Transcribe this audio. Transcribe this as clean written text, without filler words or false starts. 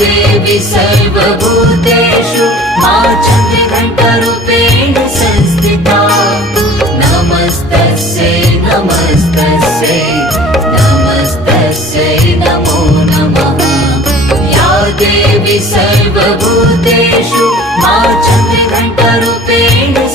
देवी सर्वभूतेषु मा चन्द्रघण्टरूपेण संस्थिता नमस्तस्यै नमस्तस्यै नमस्तस्यै नमो नमः या देवी सर्वभूतेषु मा चन्द्रघण्टरूपेण